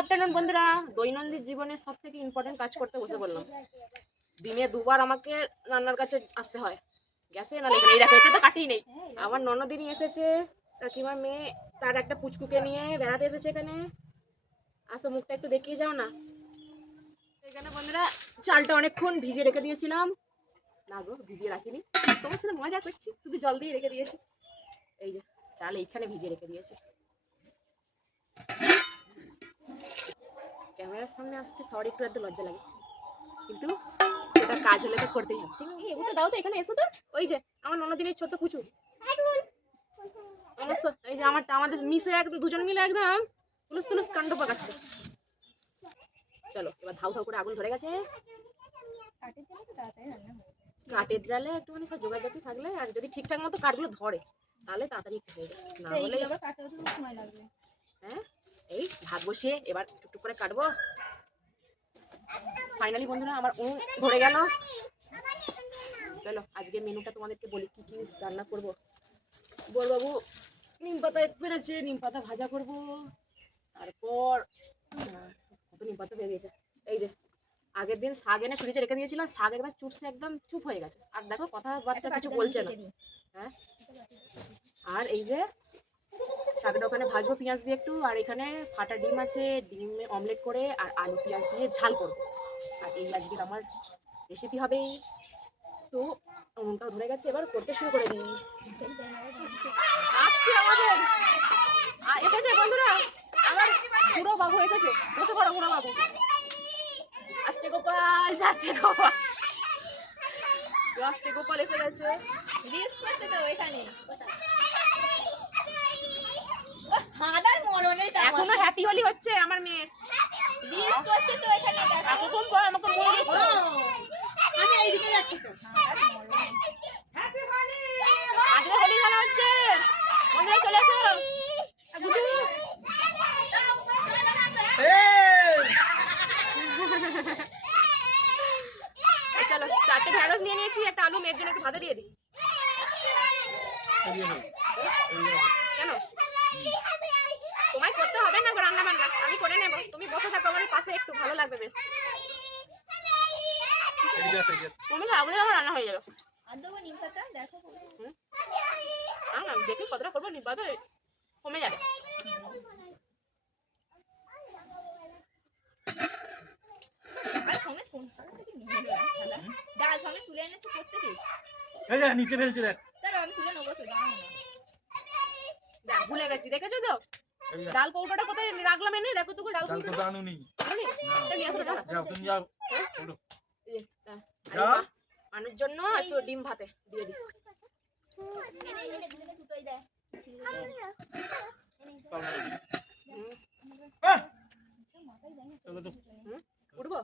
Afternoon বন্ধুরা। দৈনন্দিন জীবনের সব থেকে ইম্পর্টেন্ট কাজ করতে বসে বললাম। দিনে দুবার আমাকে রান্নার কাছে আসতে হয়। গ্যাসে না এই এটা তো কাটিয়ে নেই। আমার ননদিনই এসেছে। কাকিমার মেয়ে, তার একটা পুচকুকে নিয়ে বেড়াতে এসেছে এখানে। আসো, মুখটা একটু দেখিয়ে যাও না। এখানে বন্ধুরা, চালটা অনেকক্ষণ ভিজিয়ে রেখে দিয়েছিলাম। না গো, ভিজিয়ে রাখিনি। তোমার সাথে মজা করছি। শুধু জল দিয়ে রেখে দিয়েছি। এই যে, চাল এইখানে ভিজিয়ে রেখে দিয়েছি। ক্যামেরার সামনে আসতে সবার একটু একটু লজ্জা লাগে। কিন্তু সেটা কাজ হলে তো করতেই হবে। ঠিক আছে? এগুলো দাও তো এখানে এসো তো। ওই যে আমার ননদিনের ছোট কুচু। এই যে আমার আমাদের মিশে একদম দুজন মিলে একদম তুলুস তুলুস কাণ্ড পাকাচ্ছে। চলো এবার ধাউ ধাউ করে আগুন ধরে গেছে। কাঠের জালে একটুখানি সব জোগাড় জাতি থাকলে আর যদি ঠিকঠাক মতো কাঠগুলো ধরে তাহলে তাড়াতাড়ি একটু হয়ে যায়। না হলে হ্যাঁ? এই ভাত বসিয়ে এবার টুকটুক করে কাটবো। ফাইনালি বন্ধুরা আমার উনুন ধরে গেল। চলো আজকে মেনুটা তোমাদেরকে বলি কি কি রান্না করব? বড়বাবু নিম পাতা পেরেছে নিম পাতা ভাজা করব। তারপর কত নিম পাতা বেরিয়েছে এই যে আগের দিন শাক এনে ফ্রিজে রেখে দিয়েছিলাম শাক একদম চুপসে একদম চুপ হয়ে গেছে। আর দেখো কথাবার্তা কিছু বলছে না। হ্যাঁ? আর এই যে শাকটা ওখানে ভাজবো, পেঁয়াজ দিয়ে একটু, আর এখানে ফাটা ডিম আছে, ডিম অমলেট করে আর আলু পেঁয়াজ দিয়ে ঝাল করব। আর এই আজকের আমার রেসিপি হবে তো উনুনটাও ধরে গেছে, এবার করতে শুরু করে দিই। আসছে আমাদের। আর এসেছে বন্ধুরা, আমার বুড়ো বাবু এসেছে। বসে পড়ো বুড়ো বাবু। আসছে গোপাল, যাচ্ছে গোপাল। আসছে গোপাল এসে গেছে। রিলস করতে তো মরণের এখনও হ্যাপি হোলি হচ্ছে আমার রিলস করতে তো ওইখানে দেখো। পর আমাকে দিত আমি এইদিকে যাচ্ছি। তো হ্যাপি হোলি আজকে হোলি খেলা হচ্ছে। বন্ধুরা চলে এসো। চলো চারটে ঢ্যাঁড়স নিয়ে নিয়েছি একটা আলু মেয়ের জন্য একটু ভাতে দিয়ে দিই কেন তোমায় করতে হবে না গো রান্না বান্না আমি করে নেব তুমি বসে থাকো আমার পাশে একটু ভালো লাগবে বেশ। তুমি থাকলে আমার রান্না হয়ে যাবে দেখো কতটা করব কমে যাবে। ডাল তুলে এনেছে এই যা নিচে ফেলছে দেখ। তারও আমি তুলে নেব তো জানো না। দেখ, ভুলে গেছি দেখেছ তো? ডাল কৌটোটা কোথায়? রাখলাম এনে দেখো তো ডাল আনুনি? যাও তুমি মানুষ জন্য একটু ডিম ভাতে দিয়ে দিই। তো। হুম, উঠবো?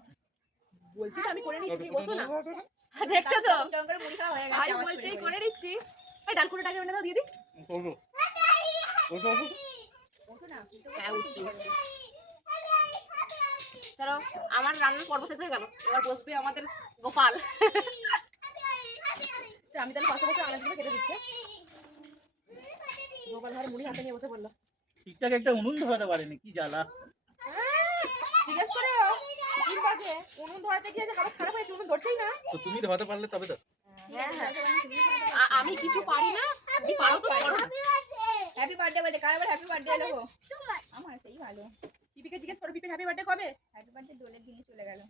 বলছি আমি করে নিচ্ছি বসো না। চলো, দেখছ তো? হয়ে আমার বলছি করে নিচ্ছি। এই ডাল দাও দিয়ে দিই। না। হ্যাঁ উঠছি উঠছি। চলো আমার রান্নার পর্ব শেষ হয়ে গেল। এবার বসবে আমাদের গোপাল। তো আমি তাহলে পাশে বসে আনাজগুলো কেটে দিচ্ছি। গোপাল ধর মুড়ি হাতে নিয়ে বসে পড়ল। ঠিকঠাক একটা উনুন ধরাতে পারেনি কি জ্বালা। জিজ্ঞেস করে বাজে উনুন ধরাতে গিয়ে যে হালত খারাপ হয়েছে উনুন ধরছেই না। তো তুমি ধরাতে পারলে তবে তো। হ্যাঁ হ্যাঁ। আমি কিছু পারি না পারো তো হ্যাপি বার্থডে বলছে কার আবার হ্যাপি বার্থডে এলো আমার সেই ভালো। পিপিকে জিজ্ঞেস করো পিপি হ্যাপি বার্থডে কবে? হ্যাপি বার্থডে দোলের দিনে চলে গেল।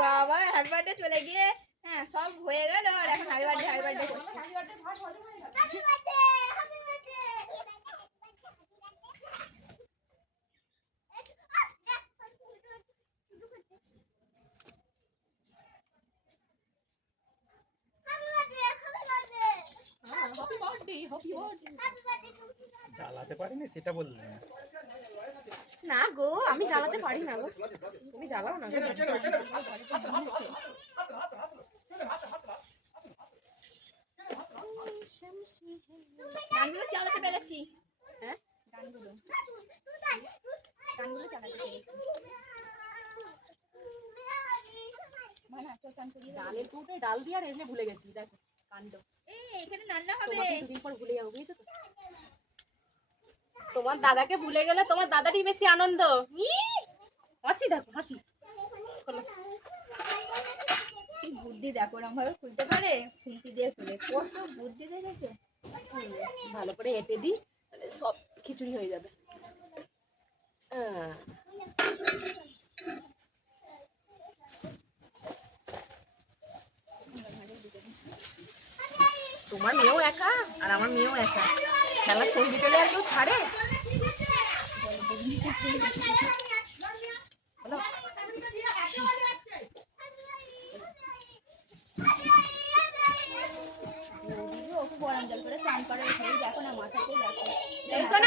বাবা হ্যাপি বার্থডে চলে গিয়ে হ্যাঁ সব হয়ে গেল আর এখন হ্যাপি বার্থডে হ্যাপি বার্থডে করছে। হ্যাপি বার্থডে হ্যাপি বার্থডে জ্বালাতে পারিনি সেটা বললে না। না গো আমি জ্বালাতে পারি না গো তুমি জ্বালাও না গানগুলো চালাতে পেরেছি হ্যাঁ গানগুলো গানগুলো চালাতে পেরেছি মানে। ডালের কৌটোয় ডাল দিয়ে আর এনে ভুলে গেছি দেখো কাণ্ড এখানে রান্না হবে। দুদিন পর ভুলে যাব বুঝেছ তো? তোমার দাদাকে ভুলে গেলে তোমার দাদারই বেশি আনন্দ! হাসি দেখো হাসি। বুদ্ধি দেখো ওরম ভাবে খুলতে পারে? খুলতি দিয়ে খুলে। কত বুদ্ধি দেখেছে? ভালো করে এঁটে দিই তাহলে সব খিচুড়ি হয়ে যাবে। আহ, তোমার মেয়েও একা আর আমার মেয়েও একা। খেলার সঙ্গী বিকেলে আর কেউ ছাড়ে।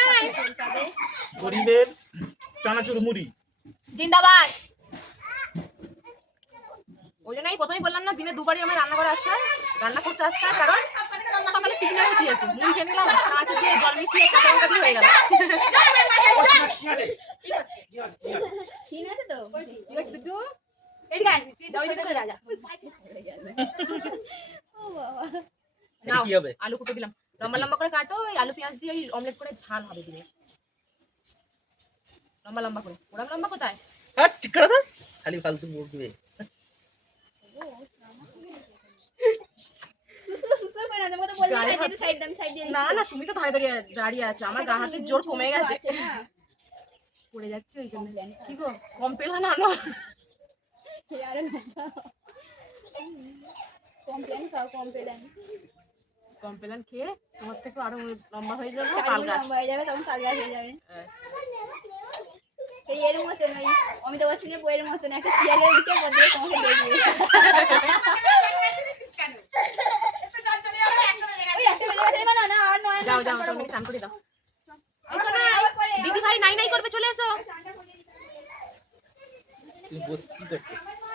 সেই গরিবের চানাচুর মুড়ি। জিন্দাবাদ। ওই জন্যই প্রথমেই বললাম না দিনে দুবারই আমার রান্না করে আসতে হয়। রান্না করতে আসতে হয় কারণ আমি দিয়েছি মুড়ি খেয়ে নিলাম কাঁচ দিয়ে জল মিশিয়ে কাঁচা লঙ্কা হয়ে গেল। আলু কুটো দিলাম। লম্বা লম্বা করে কাটো ওই আলু পেঁয়াজ দিয়ে ওই অমলেট করে ঝাল হবে দিনে। লম্বা লম্বা করে। ওরম লম্বা কোথায়? হ্যাঁ ঠিক করে খালি ফালতু বলবে সুসু সুসু না তোমাকে তো বললাম না গায়ে হাত- যে সাইড দাম সাইড দিয়ে না না তুমি তো ধারে দাঁড়িয়ে দাঁড়িয়ে আছো আমার গা হাতের জোর কমে গেছে। পড়ে যাচ্ছে ওই জন্য। কি গো কমপ্লেন আনো আরে লম্বা কমপ্লেন খাও কমপ্লেন। কমপ্লেন খেয়ে তোমার থেকে আরও লম্বা হয়ে যাবে তাল গাছ। লম্বা হয়ে যাবে তখন তাল গাছ হয়ে যাবে। হ্যাঁ। এই এর মতন ওই অমিতাভ বচ্চনের বইয়ের মতন একটা শিয়ালের দিকে বদলে তোমাকে দেখবে ওই একটা বেজে গেছে, এবার না, না, আর নয়, না, যাও যাও চান করব। তুমি চান করে দাও। দিদি ভাই নাই নাই করবে চলে এসো।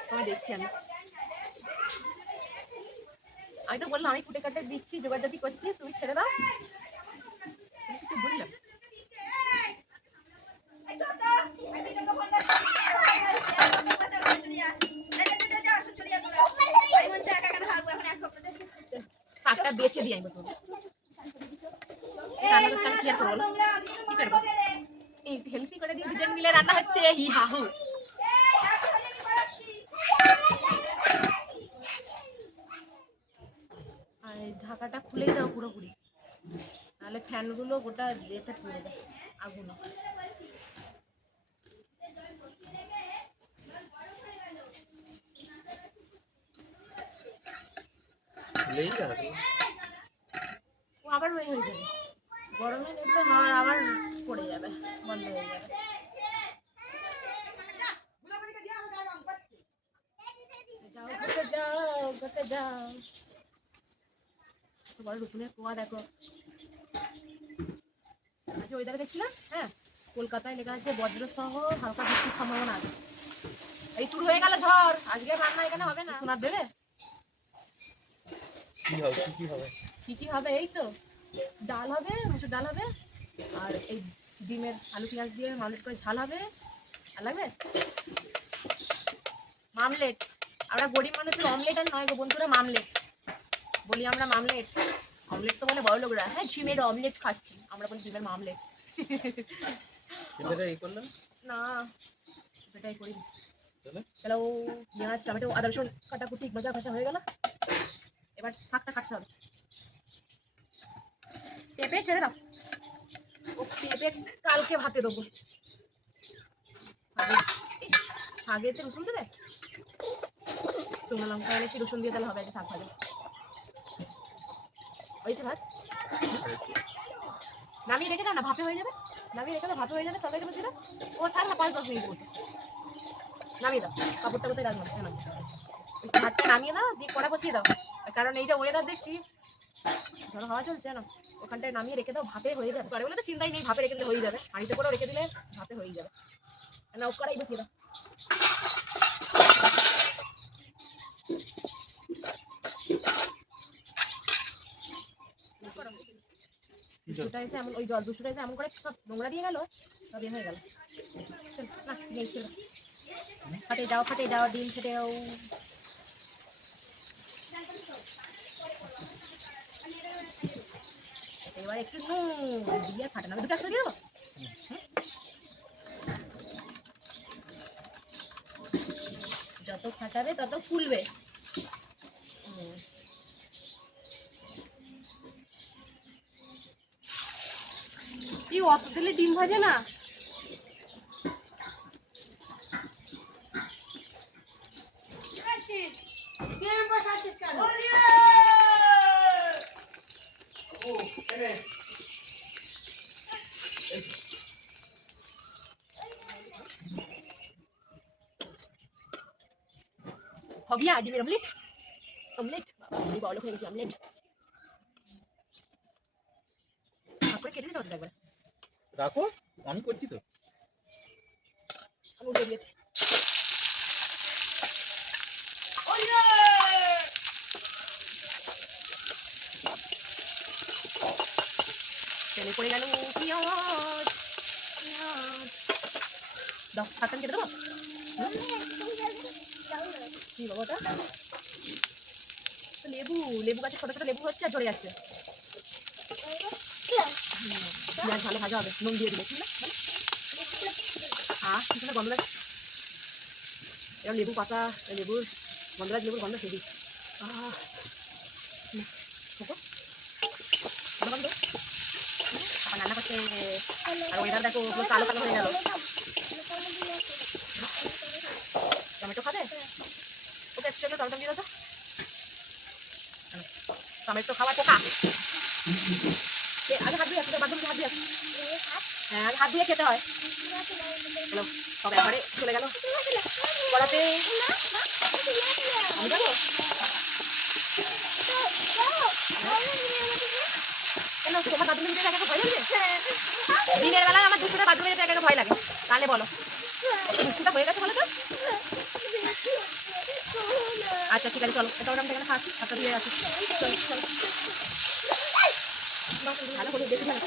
তোমায় দেখছি আমি। আমি তো বললাম আমি কুটে কাটে দিচ্ছি যোগাযোগি করছি তুমি ছেড়ে দাও। কিছু মনে থেকে। শাকটা বেছে দিই আমি বসে। রান্না করছি আমি কি আর করব বলো? তোমরা, আমি তো কি করব? এই হেল্পি করে দিয়ে দুজন মিলে রান্না হচ্ছে হি হা হু এই, এক হলে আমি করাচ্ছি। আর ঢাকাটা খুলেই দাও পুরোপুরি নাহলে ফ্যানগুলো গোটা এটা পুড়ে দেয় আগুন ও আবার ওই হয়ে যাবে গরমে দেখবে হ্যাঁ আবার পড়ে যাবে বন্ধ হয়ে যাবে যাও বসে যাও বসে যাও তোমার রুকুনের কুয়া দেখো। আজকে ওয়েদার দেখছিলাম হ্যাঁ কলকাতায় লেখা আছে বজ্র সহ হালকা বৃষ্টির সম্ভাবনা আছে। এই শুরু হয়ে গেল ঝড়। আজকে রান্না এখানে হবে না। শোনার দেবে? কি হবে কি কি হবে? কি কি হবে এই তো। ডাল হবে মুসুর ডাল হবে। আর এই ডিমের আলু পেঁয়াজ দিয়ে মামলেট করে ঝাল হবে। আর লাগবে? মামলেট। আমরা গরিব মানুষের অমলেট আর নয় গো বন্ধুরা মামলেট। বলি আমরা মামলেট। অমলেট তো বলে বড় লোকরা হ্যাঁ ডিমের অমলেট খাচ্ছি। আমরা বলি ডিমের মামলেট। ছেলেটা এই করলাম না এটাই করি। তাহলে? চলো পেঁয়াজ টমেটো আদা রসুন কাটাকুটি ভাজা ভাজা হয়ে গেল। এবার শাকটা কাটতে হবে। পেঁপে ছেড়ে দাও। ও পেঁপে কালকে ভাতে দেবো। ইস, শাগেতে রসুন দেবে? শুকনো লঙ্কা এনেছি রসুন দিয়ে তাহলে হবে একটা শাক ভাজা। হয়েছে ভাত। নামিয়ে রেখে দাও না, ভাপে হয়ে যাবে। নামিয়ে রেখে দাও, ভাপে হয়ে যাবে তরকারি বসে দাও। ও থাক, না পাঁচ দশ মিনিট মতো নামিয়ে দাও, কাপড়টা কোথায় রাখব? কেন ওই ভাতটা নামিয়ে দাও, দিয়ে কড়া বসিয়ে দাও। কারণ এই যে ওয়েদার দেখছি, ধরো হাওয়া চলছে, না, ওখানটায় নামিয়ে রেখে দাও, ভাপে হয়ে যাবে। করে বলে তো চিন্তাই নেই, ভাপে রেখে দিলে হয়ে যাবে। হাঁড়িতে করেও রেখে দিলে ভাপে হয়ে যাবে। না, ও কড়াই বসিয়ে দাও। কি দুটা এসে এমন ওই জল দুশোটা এসে এমন করে সব নোংরা দিয়ে গেল, সব ইয়ে হয়ে গেল। না ফাটে যাও ফাটে যাও, ডিম ফেটেও এবার একটু নুন দিয়ে ফাটানো দুটো একসাথে দিয়ে যত ফাটাবে তত ফুলবে। অত তেলে ডিম ভাজে না हो गया डिमेर ऑमलेट ऑमलेट বাবা বড় হয়ে গেছে অমলেট তারপরে কেটে দিতে হবে একবার রাখো আমি করছি তো। আমি দিয়েছি। তেলে পড়ে গেল পেঁয়াজ পেঁয়াজ দাও হাতান কেটে দেবো? কি বাবা ওটা? লেবু লেবু গাছে ছোট ছোট লেবু হচ্ছে আর ঝরে যাচ্ছে। পেঁয়াজ ভালো, ভাজা হবে। নুন দিয়ে না আহ সুন্দর গন্ধ লাগে এরকম লেবু পাতা, লেবুর গন্ধরাজ লেবুর গন্ধ আহ দেখো গন্ধ আবার রান্না করতে আর ওয়েদার দেখো পুরো কালো কালো হয়ে গেল। টমেটো খাবে? ওকে, একটু টমেটো দিয়ে দাও টমেটো খাওয়া পোকা এ, আগে হাত দিয়ে আসো বাথরুমে হাত দিয়ে আসো হ্যাঁ হাত দিয়ে খেতে হয়। চলো সব একবারে চলে গেল। কড়াতে আমি যাব? কেন, তোমার বাথরুমে যেতে একা ভয় লাগছে? দিনের বেলায় আমার দুপুরে বাথরুমে যেতে একা ভয় লাগে। তাহলে বলো। মিষ্টিটা হয়ে গেছে বলো তো? আচ্ছা ঠিক আছে, চলো। এটা আমি এখানে খাচ্ছি হাতটা দিয়ে আছে চলো ভালো করে দেখি ভালো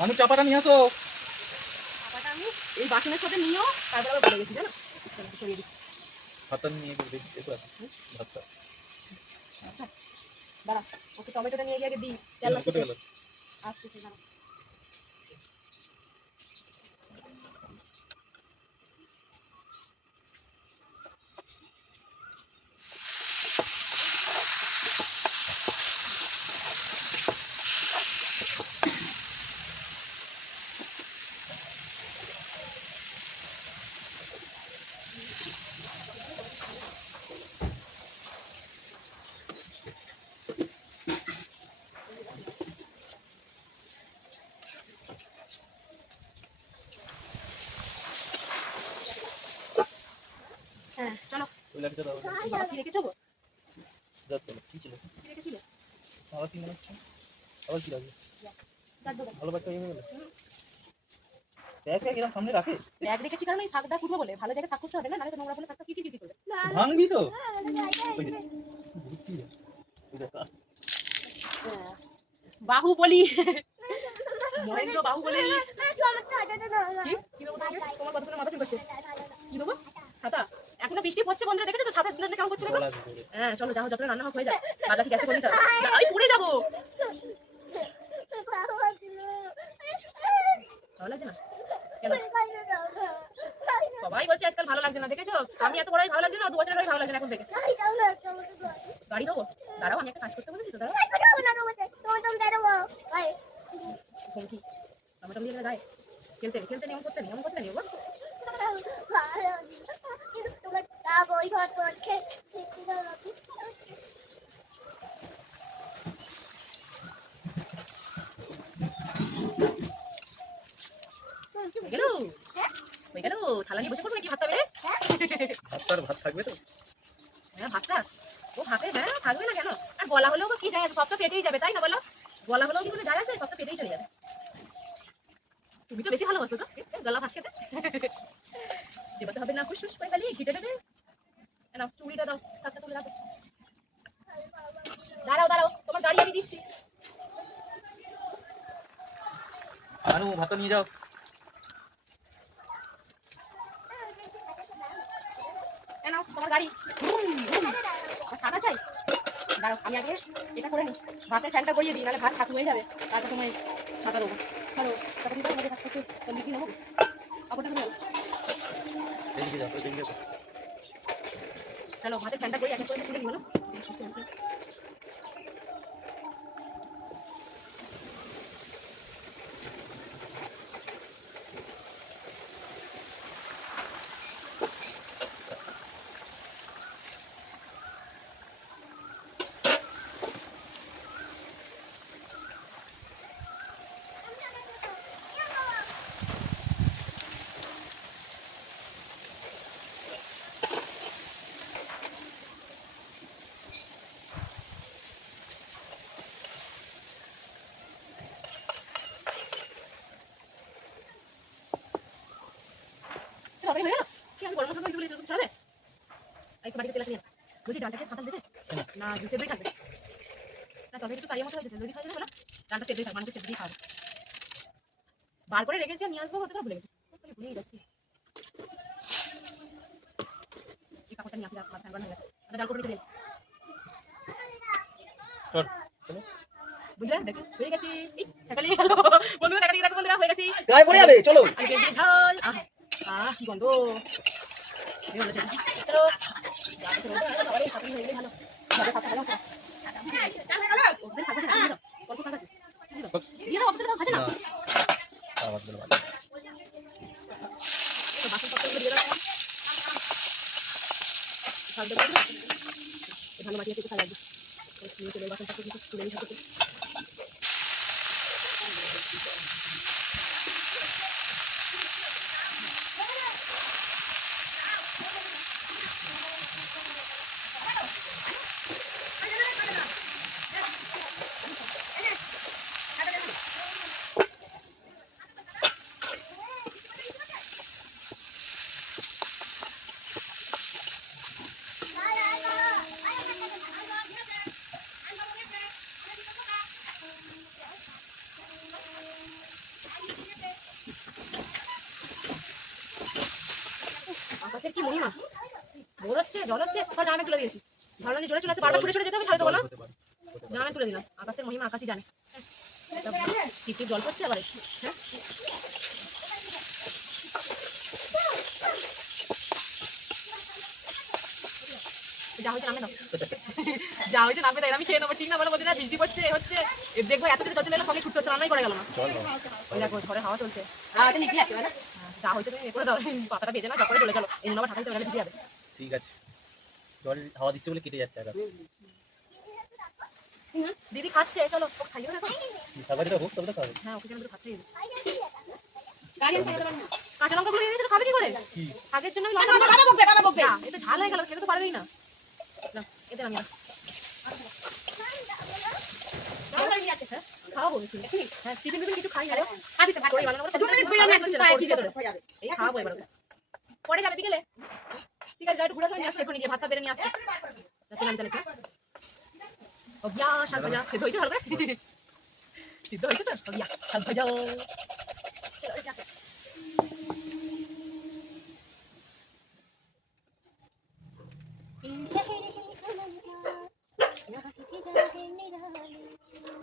মানুষ চাপাটা নিয়ে আসো। চাপাটা আমি এই বাসনের সাথে নিও তারপরে আবার ভুলে গেছি জানো? সরিয়ে দিই। ভাতটা নিয়ে দেখি একটু আসো। ভাতটা। দাঁড়া ওকে টমেটোটা নিয়ে গিয়ে আগে দিই। চাল আসতেছে দাঁড়া হ্যাঁ চলো ওই লাঠিটা দাও। বাবা কি রেখেছো গো? যা চলো কি ছিল? কি রেখেছিলে? আবার কি মনে হচ্ছে? আবার কি লাগবে? ভালো বাচ্চা হয়ে গেল। দেখ দেখ সামনে রাখে। ব্যাগ রেখেছি কারণ এই শাকটা কুটবো বলে। ভালো জায়গায় শাক করতে হবে না? নাহলে তো নোংরা বলে শাকটা কি কি কি করবে? ভাঙবি তো? মহেন্দ্র বাহুবলি। কি? কি তোমার কথা শুনে মাথা চুল করছে কি দেবো ছাতা? এখনও বৃষ্টি পড়ছে বন্ধুরা দেখেছ তো? ছাতা দিলে কেমন করছে হ্যাঁ চলো যাও যত রান্না হোক হয়ে যায় দাদা কি গ্যাসে করে দিতে আমি পুড়ে যাব। ভালো লাগছে না? সবাই বলছে আজকাল ভালো লাগছে না দেখেছ? আমি এত বড়ই ভালো লাগছে না দু বছর ধরে ভালো লাগছে না এখন থেকে। গাড়ি দেবো দাঁড়াও আমি একটা কাজ করতে বলেছি তো দাঁড়াও। ইউ টমেটো গায়ে। খেলতে খেলতে নিয়ম করতে নিয়ম করতে নিয়ম হয়ে গেল হয়ে গেল থালা নিয়ে বসে পড়ব নাকি ভাতটা বেড়ে ভাত তো আর ভাত থাকবে তো হ্যাঁ ভাতটা ও ভাতে হ্যাঁ থাকবে না। কেন আর গলা হলেও কি যায় সব তো পেটেই যাবে, তাই না বলো? গলা হলেও কি যায় আছে, সব তো পেটেই চলে যাবে। তুমি তো বেশি ভালোবাসো তো। গলা ভাত খেতে। চেপাতে হবে না খুশ করে খালি ঘিটে দেবে। চুড়িটা দাও, সাতটা তুলে রাখো। দাঁড়াও দাঁড়াও, তোমার গাড়ি আমি দিচ্ছি। ভাত নিয়ে যাও এ নাও তোমার গাড়ি আর ছাতা চাই দাঁড়াও আমি আগে এটা ভাতের ফ্যানটা গড়িয়ে দিই নাহলে ভাত ছাতু হয়ে যাবে। তারপর তোমায় ছাতা দেবো। চলো দিতে ভাত খেতে তো লিখি নেব। কাপড়টা চলো ভাতের ফ্যানটা গড়িয়ে এক করে তুলে দিই বলো তবে হয়ে গেল কি আমি গরম ছাড়বে আর একটু বাড়িতে তেল নিয়ে বলছি ডালটাকে সাঁতাল দেবে না জুসের দই থাকবে। না তবে একটু কারিয়া মতো হয়ে যেতে দই খাওয়া যাবে বলো? ডালটা সেদ্ধই থাকবে মানুষকে সেদ্ধই খাওয়াবে বার করে রেখেছি আর নিয়ে আসব কতটা ভুলে গেছি। ভুলেই যাচ্ছি। এই কাপড়টা নিয়ে আসি মাথা হয়ে গেছে। আচ্ছা, ডাল করে চলো। বুঝলে? দেখো হয়ে গেছি। সকালে গেল বন্ধুরা দেখা দেখি দেখো বন্ধুরা হয়ে গেছি। গায়ে পড়ে যাবে চলো। ঝাল। আহ আহ গন্ধ। বেশ বলেছে চলো যা কিছু বলতে হবে, সবারই সাথে হয়ে গেলেই ভালো ভালো সাথে ভালো আছে ওদের সাথে সাথে দিয়ে দাও অল্প কাজ আছে দিয়ে দাও দিয়ে দাও অল্প দাও খাচ্ছে না না আবার বলো ভালো তো বাসনপত্রগুলো দিয়ে দাও সব দেখো ভালো মাটি আছে কোথায় লাগবে নিয়ে চলে বাসনপত্র কিছু তুলে আকাশের কি মহিমা হচ্ছে জল তুলে দিয়েছি চলে আসে বারবার ছুটে ছুটে যেতে হবে। জামে তুলে দিলাম আকাশের মহিমা আকাশই জানে জল পড়ছে আবার হ্যাঁ আমি নেব ঠিক না বলো না পড়ছে হচ্ছে দেখব এত জোরে চলে এলো সঙ্গে ছুটতে হচ্ছে রান্নাই করে গেল না দেখো হাওয়া চলছে হ্যাঁ, যা হয়েছে তুমি করে দাও পাতাটা ভেজে না যা করে চলে চলো এই আবার ঢাকাইতে গেলে ভিজে যাবে ঠিক আছে জল হাওয়া দিচ্ছে বলে কেটে যাচ্ছে আবার দিদি খাচ্ছে চলো খাইও না খাবার তবে তো খাবে হ্যাঁ ওকে খাচ্ছেই কাঁচা লঙ্কা গুলো এনেছো তো খাবে কি করে আগের জন্য আমি লঙ্কা বাবা বকবে বাবা বকবে এটা ঝাল হয়ে গেল খেতে তো পারবেই না না এদের আমি পরে যাবে বিকেলে ঠিক আছে ঘুরে নিয়ে আসছে এখন গিয়ে ভাতটা বেড়ে নিয়ে আসছে রাতে তাহলে খাই। ও বিয়া শাক ভাজা সেদ্ধ হয়েছে ভালো করে সিদ্ধ হয়েছে তো শাক ভাজা চলো, এদিকে আসো।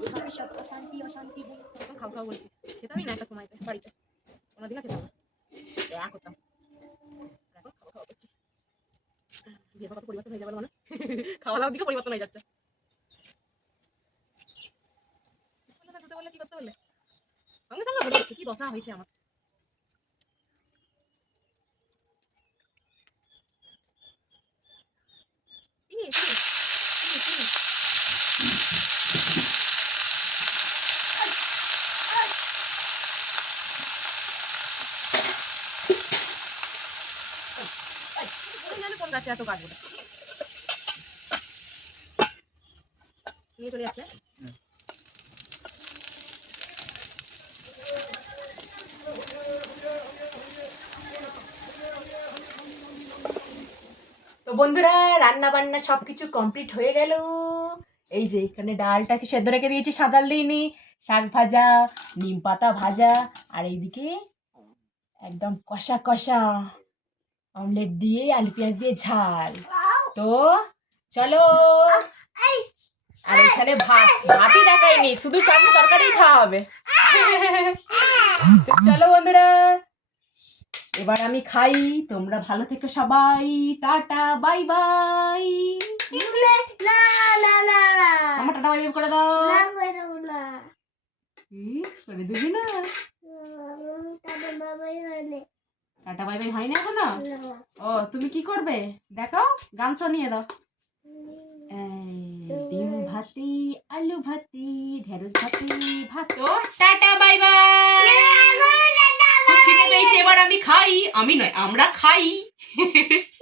এভাবে সব অশান্তি অশান্তি বই খাও বলছি খেতামই না একটা সময়তে বাড়িতে খেতাম যা করতাম এখন খাওয়া করছি পরিবর্তন হয়ে যাবে মানুষ খাওয়া দাওয়ার দিকে পরিবর্তন হয়ে যাচ্ছে বললে কি করতে সঙ্গে সঙ্গে কি দশা হয়েছে আমার চিনি, চিনি, চিনি, চিনি। এই, জানি এত তো বন্ধুরা রান্না বান্না সব কিছু কমপ্লিট হয়ে গেল। এই যে এখানে ডালটাকে সেদ্ধ রেখে দিয়েছি সাদাল দিইনি, শাক ভাজা, নিম পাতা ভাজা, আর এইদিকে একদম কষা কষা অমলেট দিয়ে আলু পেঁয়াজ দিয়ে ঝাল। তো চলো, আর এখানে ভাত, ভাতই দেখাইনি, শুধু সামনে তরকারি খাওয়া হবে। চলো বন্ধুরা এবার আমি খাই। তোমরা ভালো থেকো সবাই। Tata, bye bye. আমার টাটা, বাই বাই করে দাও। করে দিবি না? টাটা, বাই বাই হয় না এখনও? ও, তুমি কি করবে? দেখো গান শুনিয়ে দাও। ডিম ভাতি, আলু ভাতি, ঢেঁড়স ভাতি, ভাত। Tata, bye bye. খিদে পেয়েছে এবার আমি খাই। আমি নয় আমরা খাই।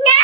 না